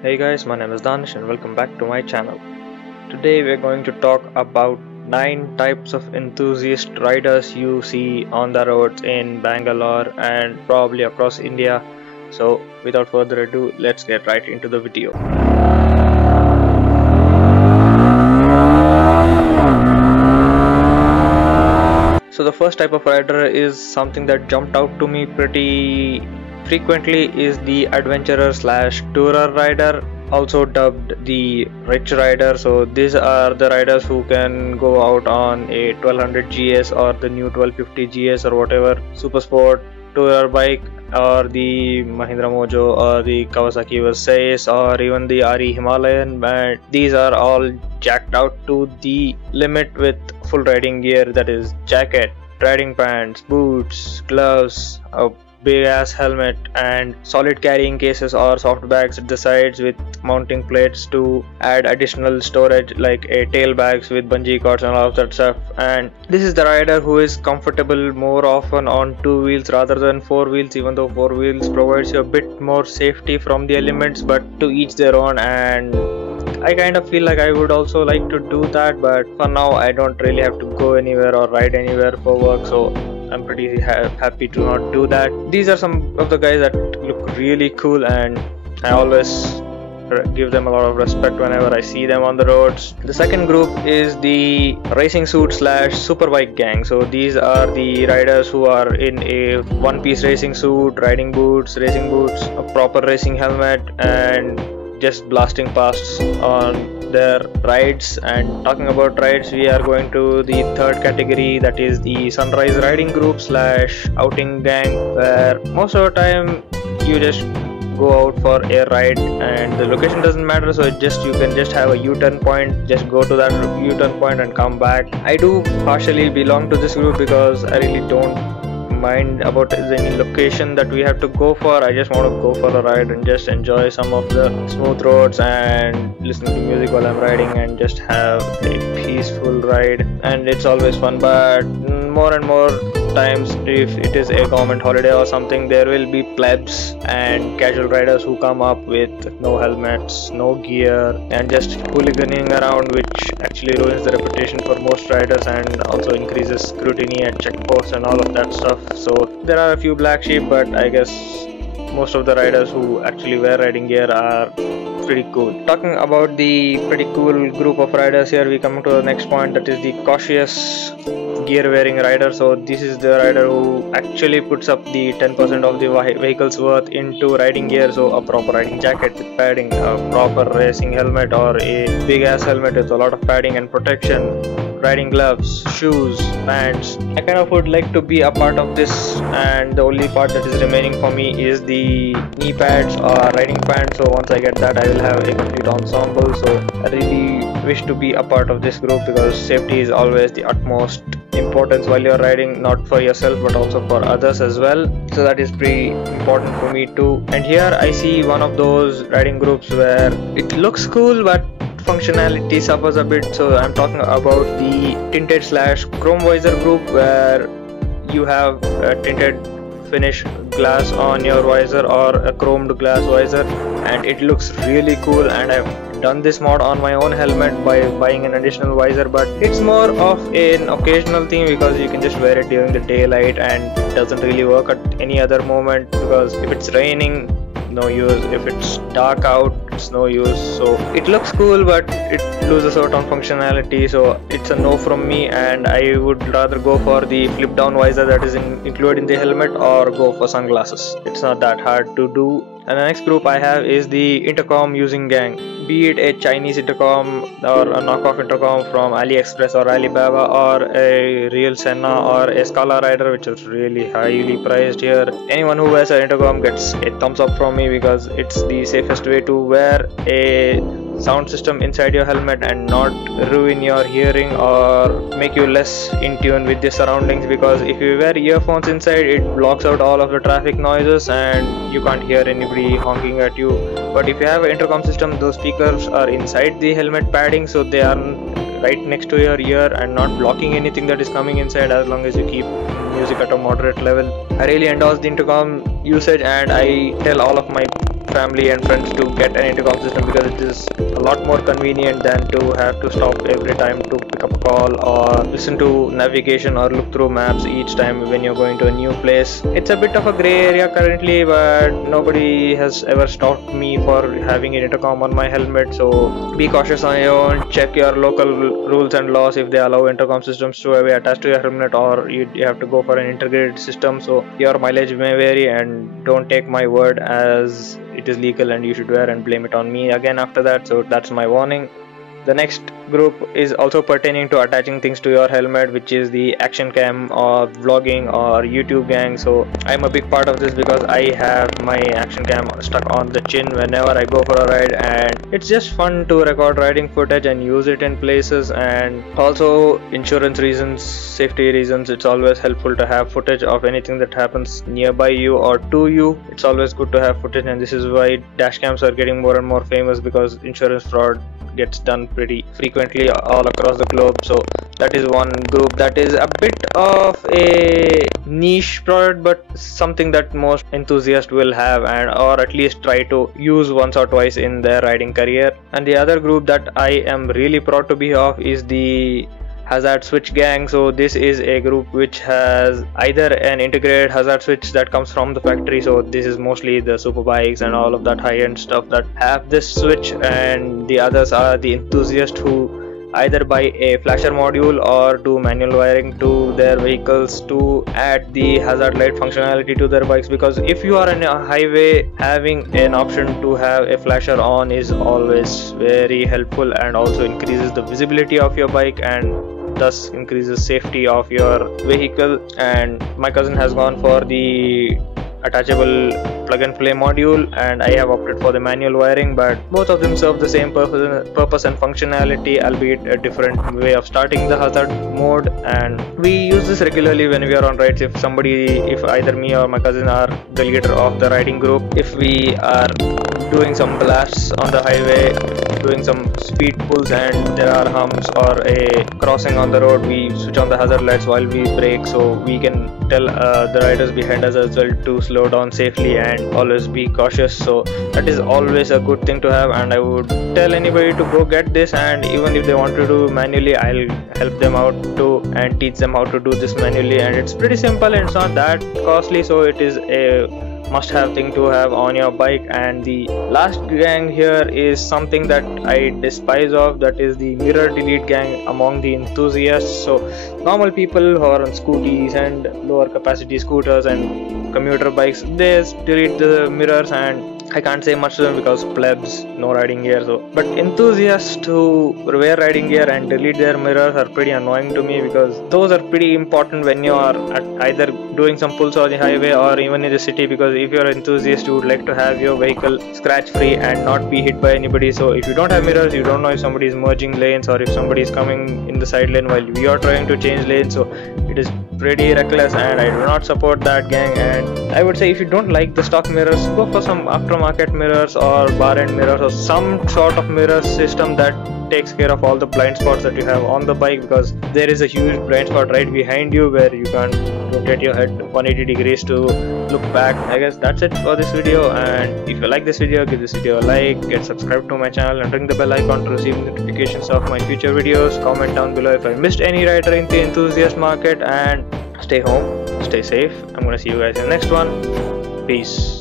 Hey guys, my name is Danish and welcome back to my channel. Today we're going to talk about 9 types of enthusiast riders you see on the roads in Bangalore and probably across India. So without further ado, let's get right into the video. So the first type of rider is something that jumped out to me pretty frequently is the adventurer slash tourer rider, also dubbed the rich rider. So these are the riders who can go out on a 1200 GS or the new 1250 GS or whatever super sport tourer bike, or the Mahindra Mojo or the Kawasaki Versys or even the RE Himalayan, but these are all jacked out to the limit with full riding gear, that is jacket, riding pants, boots, gloves, a big ass helmet and solid carrying cases or soft bags at the sides with mounting plates to add additional storage like a tail bags with bungee cords and all of that stuff. And this is the rider who is comfortable more often on 2 wheels rather than 4 wheels, even though 4 wheels provides you a bit more safety from the elements, but to each their own. And I kind of feel like I would also like to do that, but for now I don't really have to go anywhere or ride anywhere for work, so I'm pretty happy to not do that. These are some of the guys that look really cool and I always give them a lot of respect whenever I see them on the roads. The second group is the racing suit slash superbike gang. So these are the riders who are in a one-piece racing suit, riding boots, racing boots, a proper racing helmet, and just blasting past on their rides. And talking about rides, we are going to the third category, that is the sunrise riding group slash outing gang, where most of the time you just go out for a ride and the location doesn't matter, so you can just have a U-turn point, just go to that U-turn point and come back. I do partially belong to this group because I really don't mind about any location that we have to go for. I just want to go for a ride and just enjoy some of the smooth roads and listen to music while I'm riding and just have a peaceful ride, and it's always fun. But more and more times, if it is a government holiday or something, there will be plebs and casual riders who come up with no helmets, no gear, and just hooliganing around, which actually ruins the reputation for most riders and also increases scrutiny at checkposts and all of that stuff. So there are a few black sheep, but I guess most of the riders who actually wear riding gear are pretty cool. Talking about the pretty cool group of riders here, we come to the next point, that is the cautious gear wearing rider. So this is the rider who actually puts up the 10% of the vehicle's worth into riding gear. So a proper riding jacket with padding, a proper racing helmet or a big ass helmet with a lot of padding and protection, riding gloves, shoes, pants. I kind of would like to be a part of this, and the only part that is remaining for me is the knee pads or riding pants. So once I get that, I will have a complete ensemble. So I really wish to be a part of this group because safety is always the utmost importance while you're riding, not for yourself but also for others as well. So that is pretty important for me too. And here I see one of those riding groups where it looks cool but functionality suffers a bit. So I'm talking about the tinted slash chrome visor group, where you have a tinted finish glass on your visor or a chromed glass visor, and it looks really cool. And I've done this mod on my own helmet by buying an additional visor, but it's more of an occasional thing because you can just wear it during the daylight and it doesn't really work at any other moment, because if it's raining, no use, if it's dark out, it's no use. So it looks cool but it loses out on functionality, so it's a no from me. And I would rather go for the flip down visor that is included in the helmet, or go for sunglasses. It's not that hard to do. And the next group I have is the intercom using gang, be it a Chinese intercom or a knockoff intercom from AliExpress or Alibaba, or a real Senna or a Scala rider, which is really highly priced here. Anyone who wears an intercom gets a thumbs up from me because it's the safest way to wear a sound system inside your helmet and not ruin your hearing or make you less in tune with the surroundings, because if you wear earphones inside, it blocks out all of the traffic noises and you can't hear anybody honking at you. But if you have an intercom system, those speakers are inside the helmet padding, so they are right next to your ear and not blocking anything that is coming inside, as long as you keep music at a moderate level. I really endorse the intercom usage, and I tell all of my family and friends to get an intercom system, because it is a lot more convenient than to have to stop every time to pick up a call or listen to navigation or look through maps each time when you're going to a new place. It's a bit of a gray area currently, but nobody has ever stopped me for having an intercom on my helmet. So be cautious on your own. Check your local rules and laws if they allow intercom systems to be attached to your helmet, or you have to go for an integrated system. So your mileage may vary, and don't take my word as it is legal and you should wear and blame it on me again after that. So that's my warning. The next group is also pertaining to attaching things to your helmet, which is the action cam or vlogging or YouTube gang. So I'm a big part of this because I have my action cam stuck on the chin whenever I go for a ride, and it's just fun to record riding footage and use it in places. And also insurance reasons, safety reasons, it's always helpful to have footage of anything that happens nearby you or to you. It's always good to have footage, and this is why dash cams are getting more and more famous, because insurance fraud gets done pretty frequently all across the globe. So that is one group that is a bit of a niche product, but something that most enthusiasts will have, and or at least try to use once or twice in their riding career. And the other group that I am really proud to be of is the hazard switch gang. So this is a group which has either an integrated hazard switch that comes from the factory. So this is mostly the super bikes and all of that high-end stuff that have this switch, and the others are the enthusiasts who either buy a flasher module or do manual wiring to their vehicles to add the hazard light functionality to their bikes. Because if you are on a highway, having an option to have a flasher on is always very helpful, and also increases the visibility of your bike and thus increases safety of your vehicle. And my cousin has gone for the attachable plug and play module, and I have opted for the manual wiring, but both of them serve the same purpose and functionality, albeit a different way of starting the hazard mode. And we use this regularly when we are on rides. If either me or my cousin are the leader of the riding group, if we are doing some blasts on the highway, doing some speed pulls, and there are humps or a crossing on the road, we switch on the hazard lights while we brake, so we can tell the riders behind us as well to slow down safely and always be cautious. So that is always a good thing to have, and I would tell anybody to go get this. And even if they want to do manually, I'll help them out too and teach them how to do this manually, and it's pretty simple and it's not that costly, so it is a must-have thing to have on your bike. And the last gang here is something that I despise of, that is the mirror delete gang among the enthusiasts. So normal people who are on scooties and lower capacity scooters and commuter bikes, they delete the mirrors, and I can't say much to them because plebs, no riding gear. So, but enthusiasts who wear riding gear and delete their mirrors are pretty annoying to me, because those are pretty important when you are either doing some pulls on the highway or even in the city. Because if you're an enthusiast, you would like to have your vehicle scratch free and not be hit by anybody. So if you don't have mirrors, you don't know if somebody is merging lanes or if somebody is coming in the side lane while we are trying to change lanes. So it is pretty reckless, and I do not support that gang. And I would say if you don't like the stock mirrors, go for some aftermarket mirrors or bar end mirrors or some sort of mirror system that takes care of all the blind spots that you have on the bike, because there is a huge blind spot right behind you where you can't rotate your head 180 degrees to look back. I guess that's it for this video, and if you like this video, give this video a like, get subscribed to my channel and ring the bell icon to receive notifications of my future videos. Comment down below if I missed any rider in the enthusiast market, and stay home, stay safe. I'm gonna see you guys in the next one. Peace.